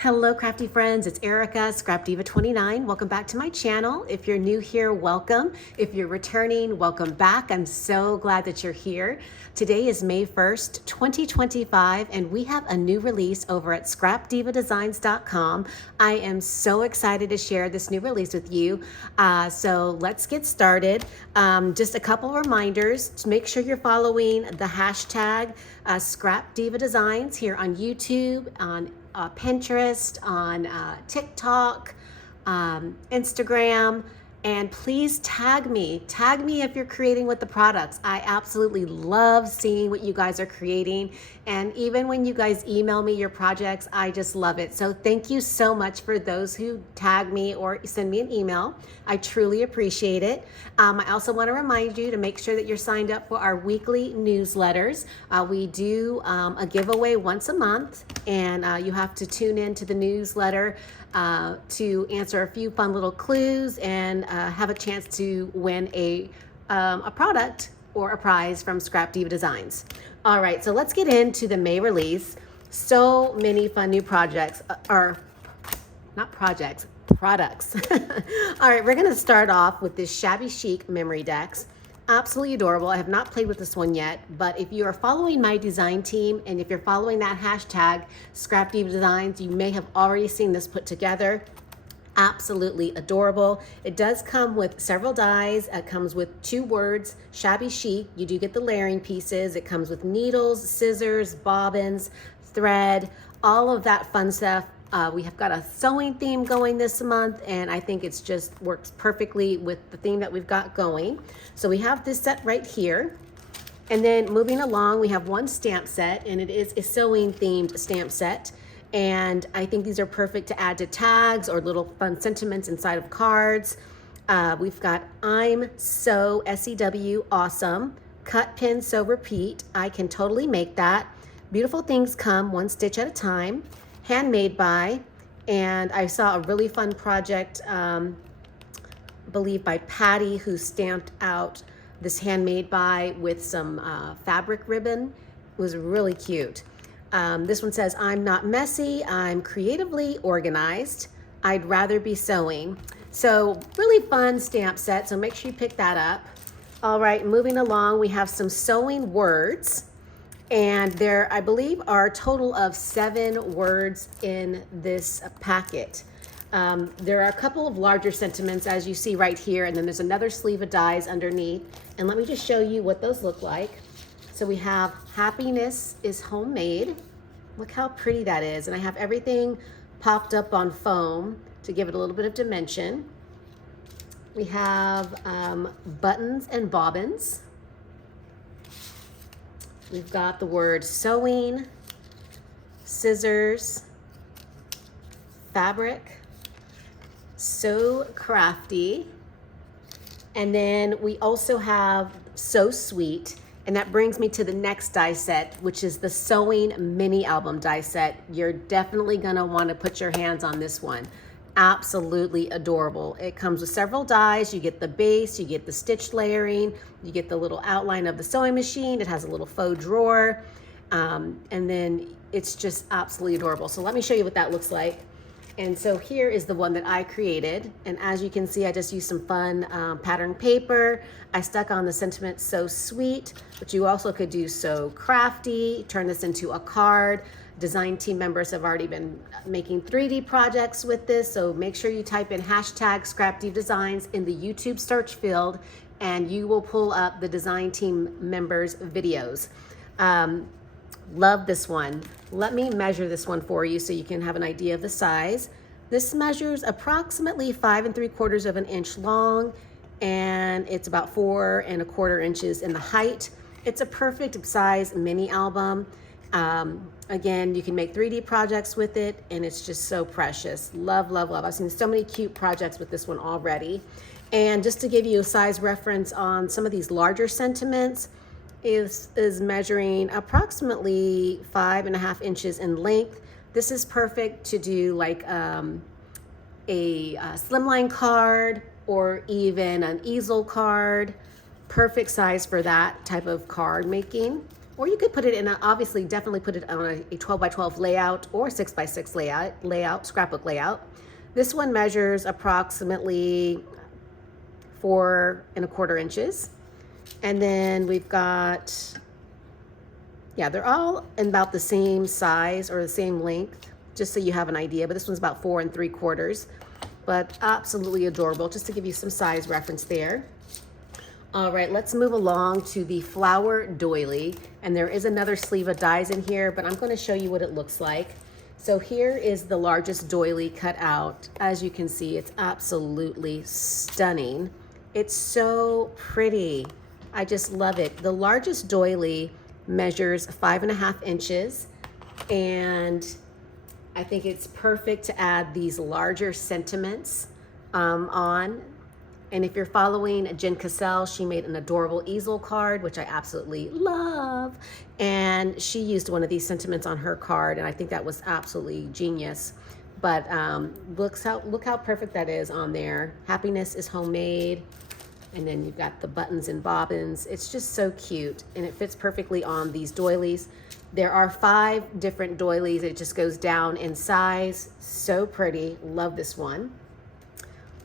Hello crafty friends, it's Erica, ScrapDiva 29. Welcome back to my channel. If you're new here, welcome. If you're returning, welcome back. I'm so glad that you're here. Today is May 1st, 2025, and we have a new release over at ScrapDivaDesigns.com. I am so excited to share this new release with you. So let's get started. Just a couple reminders to make sure you're following the hashtag ScrapDiva Designs here on YouTube, on Pinterest, on TikTok, Instagram, and please tag me if you're creating with the products. I absolutely love seeing what you guys are creating, and even when you guys email me your projects, I just love it. So thank you so much for those who tag me or send me an email. I truly appreciate it. I also want to remind you to make sure that you're signed up for our weekly newsletters. We do a giveaway once a month, and you have to tune in to the newsletter to answer a few fun little clues and have a chance to win a product or a prize from ScrapDiva Designs. All right, so let's get into the May release. So many fun new projects, or not projects, products. All right, we're gonna start off with this shabby chic memory decks. Absolutely adorable. I have not played with this one yet, but if you are following my design team and if you're following that hashtag ScrapDiva Designs, you may have already seen this put together. Absolutely adorable. It does come with several dies. It comes with 2 words, shabby chic. You do get the layering pieces. It comes with needles, scissors, bobbins, thread, all of that fun stuff. We have got a sewing theme going this month, and I think it's just works perfectly with the theme that we've got going. So we have this set right here. And then moving along, we have one stamp set, and it is a sewing themed stamp set. And I think these are perfect to add to tags or little fun sentiments inside of cards. We've got I'm so SEW awesome, cut, pin, sew, repeat. I can totally make that. Beautiful things come one stitch at a time. Handmade by, and I saw a really fun project, I believe by Patty, who stamped out this handmade by with some fabric ribbon. It was really cute. This one says, I'm not messy, I'm creatively organized, I'd rather be sewing. So really fun stamp set, so make sure you pick that up. All right, moving along, we have some sewing words. And there, I believe, are a total of 7 words in this packet. There are a couple of larger sentiments, as you see right here, and then there's another sleeve of dies underneath. And let me just show you what those look like. So we have happiness is homemade. Look how pretty that is. And I have everything popped up on foam to give it a little bit of dimension. We have buttons and bobbins. We've got the word sewing, scissors, fabric, so crafty, and then we also have so sweet, and that brings me to the next die set, which is the sewing mini album die set. You're definitely gonna wanna put your hands on this one. Absolutely adorable. It comes with several dies. You get the base, you get the stitch layering, you get the little outline of the sewing machine. It has a little faux drawer, and then it's just absolutely adorable. So let me show you what that looks like. And so here is the one that I created. And as you can see, I just used some fun pattern paper. I stuck on the sentiment so sweet, but you also could do so crafty, turn this into a card. Design team members have already been making 3D projects with this, so make sure you type in hashtag ScrapDiva Designs in the YouTube search field, and you will pull up the design team members' videos. Love this one. Let me measure this one for you so you can have an idea of the size. This measures approximately 5 3/4 of an inch long, and it's about 4 1/4 inches in the height. It's a perfect size mini album. Again, you can make 3D projects with it, and it's just so precious. Love, love, love. I've seen so many cute projects with this one already. And just to give you a size reference on some of these larger sentiments, is measuring approximately 5 1/2 inches in length. This is perfect to do like a slimline card or even an easel card. Perfect size for that type of card making. or you could put it in a, obviously definitely put it on a 12 by 12 layout or 6 by 6 layout, scrapbook layout. This one measures approximately 4¼ inches. And then we've got, yeah, they're all about the same size or the same length, just so you have an idea, but this one's about 4¾ but absolutely adorable, just to give you some size reference there. All right, let's move along to the flower doily. And there is another sleeve of dies in here, but I'm going to show you what it looks like. So here is the largest doily cut out. As you can see, it's absolutely stunning. It's so pretty. I just love it. The largest doily measures 5½ inches, and I think it's perfect to add these larger sentiments on. And if you're following Jen Cassell, she made an adorable easel card, which I absolutely love. And she used one of these sentiments on her card, and I think that was absolutely genius. But look how perfect that is on there. Happiness is homemade. And then you've got the buttons and bobbins. It's just so cute, and it fits perfectly on these doilies. There are 5 different doilies. It just goes down in size. So pretty. Love this one.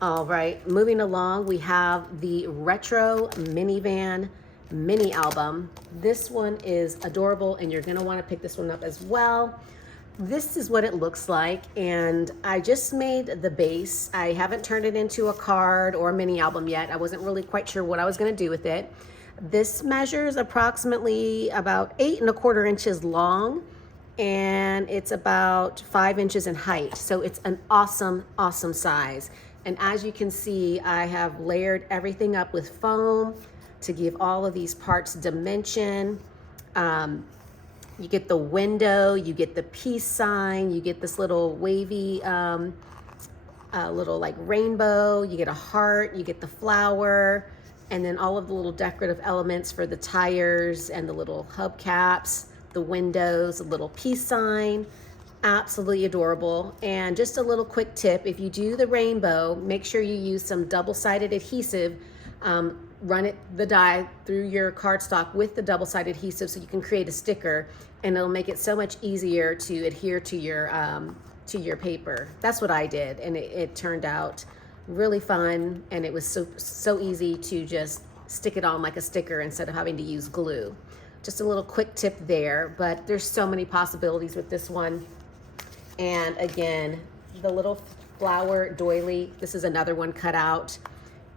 All right, moving along, we have the Retro Minivan mini album. This one is adorable, and you're going to want to pick this one up as well. This is what it looks like, and I just made the base. I haven't turned it into a card or a mini album yet. I wasn't really quite sure what I was going to do with it. This measures approximately about 8¼ inches long, and it's about 5 inches in height. So it's an awesome, awesome size. And as you can see, I have layered everything up with foam to give all of these parts dimension. You get the window, you get the peace sign, you get this little wavy, little like rainbow, you get a heart, you get the flower, and then all of the little decorative elements for the tires and the little hubcaps, the windows, a little peace sign. Absolutely adorable. And just a little quick tip, if you do the rainbow, make sure you use some double-sided adhesive. Run the die through your cardstock with the double-sided adhesive so you can create a sticker, and it'll make it so much easier to adhere to your paper. That's what I did, and it turned out really fun, and it was so easy to just stick it on like a sticker instead of having to use glue. Just a little quick tip there, but there's so many possibilities with this one. And again, the little flower doily, this is another one cut out.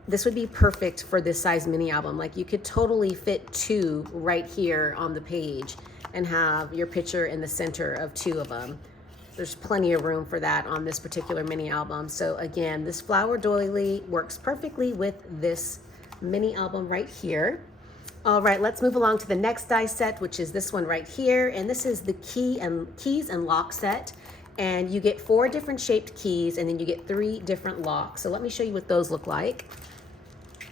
This would be perfect for this size mini album. Like, you could totally fit 2 right here on the page and have your picture in the center of 2 of them. There's plenty of room for that on this particular mini album. So again, this flower doily works perfectly with this mini album right here. All right, let's move along to the next die set, which is this one right here. And this is the keys and lock set. And you get 4 different shaped keys, and then you get 3 different locks. So let me show you what those look like.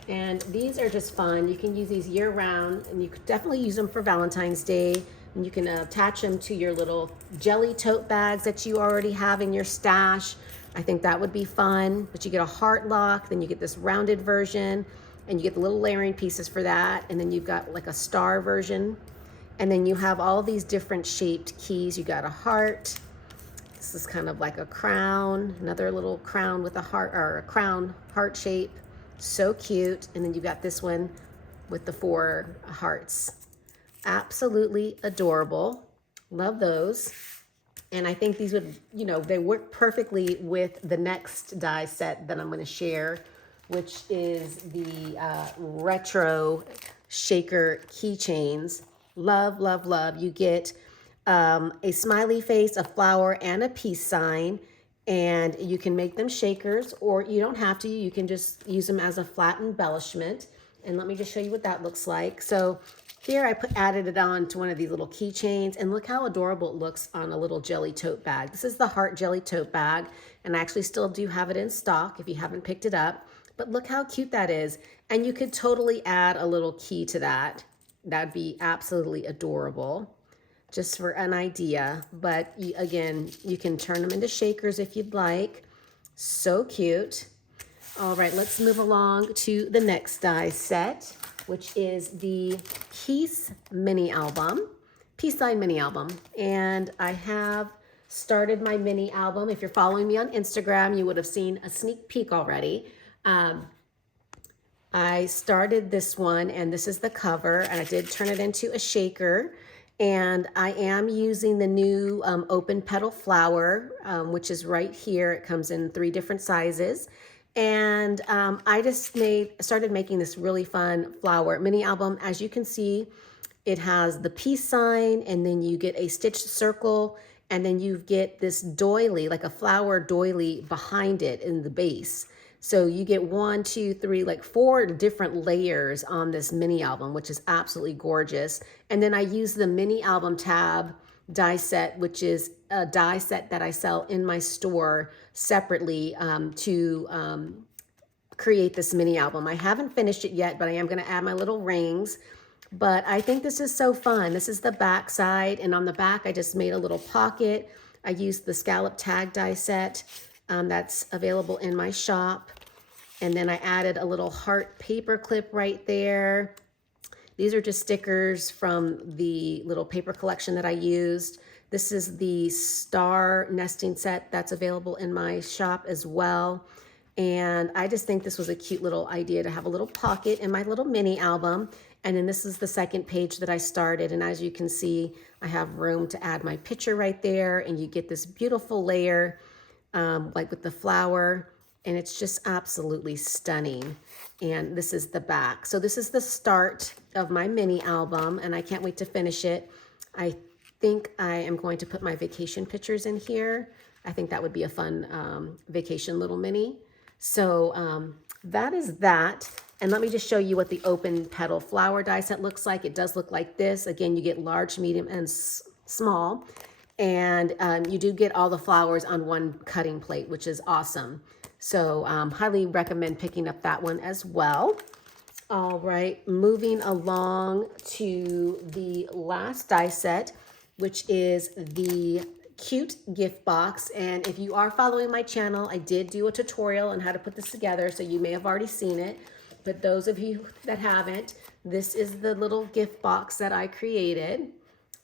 And these are just fun. You can use these year round, and you could definitely use them for Valentine's Day. And you can attach them to your little jelly tote bags that you already have in your stash. I think that would be fun. But you get a heart lock, then you get this rounded version, and you get the little layering pieces for that. And then you've got like a star version. And then you have all these different shaped keys. You got a heart. This is kind of like a crown, another little crown with a heart, or a crown heart shape. So cute. And then you got this one with the 4 hearts. Absolutely adorable. Love those. And I think these would, they work perfectly with the next die set that I'm going to share, which is the retro shaker keychains. Love, love, love. You get a smiley face, a flower, and a peace sign, and you can make them shakers, or you don't have to. You can just use them as a flat embellishment. And let me just show you what that looks like. So here I added it on to one of these little keychains, and look how adorable it looks on a little jelly tote bag. This is the heart jelly tote bag, and I actually still do have it in stock if you haven't picked it up. But look how cute that is. And you could totally add a little key to that. That'd be absolutely adorable. Just for an idea, but again, you can turn them into shakers if you'd like. So cute. All right, let's move along to the next die set, which is the Peace mini album. peace sign mini album. And I have started my mini album. If you're following me on Instagram, you would have seen a sneak peek already. I started this one, and this is the cover, and I did turn it into a shaker. And I am using the new open petal flower, which is right here. It comes in 3 different sizes. And I just started making this really fun flower mini album. As you can see, it has the peace sign, and then you get a stitched circle, and then you get this doily, like a flower doily behind it in the base. So you get 1, 2, 3, like 4 different layers on this mini album, which is absolutely gorgeous. And then I use the mini album tab die set, which is a die set that I sell in my store separately to create this mini album. I haven't finished it yet, but I am going to add my little rings. But I think this is so fun. This is the back side, and on the back I just made a little pocket. I used the scallop tag die set that's available in my shop. And then I added a little heart paper clip right there. These are just stickers from the little paper collection that I used. This is the star nesting set that's available in my shop as well. And I just think this was a cute little idea to have a little pocket in my little mini album. And then this is the second page that I started. And as you can see, I have room to add my picture right there. And you get this beautiful layer, like with the flower. And it's just absolutely stunning. And this is the back. So this is the start of my mini album, and I can't wait to finish it. I think I am going to put my vacation pictures in here. I think that would be a fun vacation little mini. So that is that. And let me just show you what the open petal flower die set looks like. It does look like this. Again, you get large, medium, and small. And you do get all the flowers on one cutting plate, which is awesome. So highly recommend picking up that one as well. All right, moving along to the last die set, which is the cute gift box. And if you are following my channel, I did do a tutorial on how to put this together, so you may have already seen it. But those of you that haven't, this is the little gift box that I created.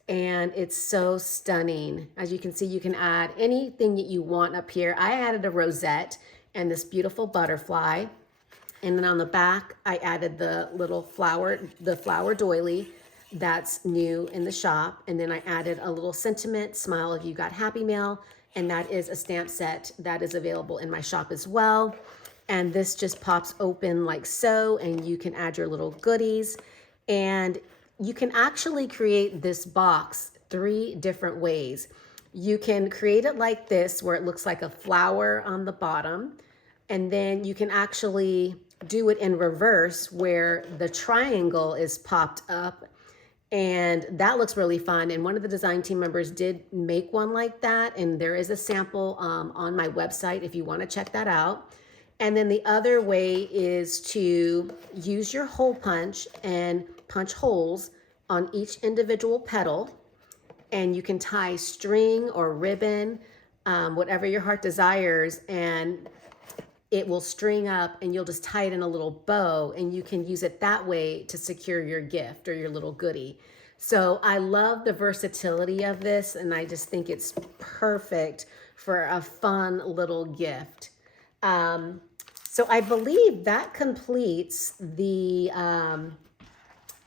And it's so stunning. As you can see, you can add anything that you want up here. I added a rosette and this beautiful butterfly. And then on the back, I added the little flower, the flower doily that's new in the shop. And then I added a little sentiment, smile if you got happy mail. And that is a stamp set that is available in my shop as well. And this just pops open like so, and you can add your little goodies. And you can actually create this box 3 different ways. You can create it like this, where it looks like a flower on the bottom. And then you can actually do it in reverse, where the triangle is popped up. And that looks really fun. And one of the design team members did make one like that. And there is a sample on my website if you want to check that out. And then the other way is to use your hole punch and punch holes on each individual petal. And you can tie string or ribbon, whatever your heart desires, and it will string up, and you'll just tie it in a little bow, and you can use it that way to secure your gift or your little goodie. So I love the versatility of this, and I just think it's perfect for a fun little gift. So I believe that completes the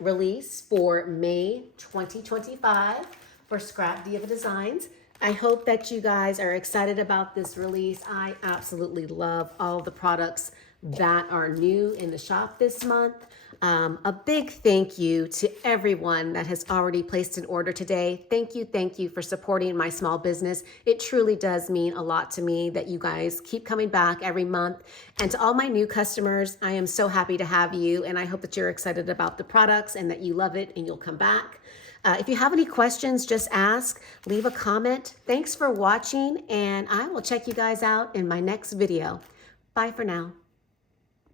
release for May 2025 for ScrapDiva Designs. I hope that you guys are excited about this release. I absolutely love all the products that are new in the shop this month. A big thank you to everyone that has already placed an order today. Thank you for supporting my small business. It truly does mean a lot to me that you guys keep coming back every month. And to all my new customers, I am so happy to have you, and I hope that you're excited about the products and that you love it and you'll come back. If you have any questions, just ask, leave a comment. Thanks for watching, and I will check you guys out in my next video. Bye for now.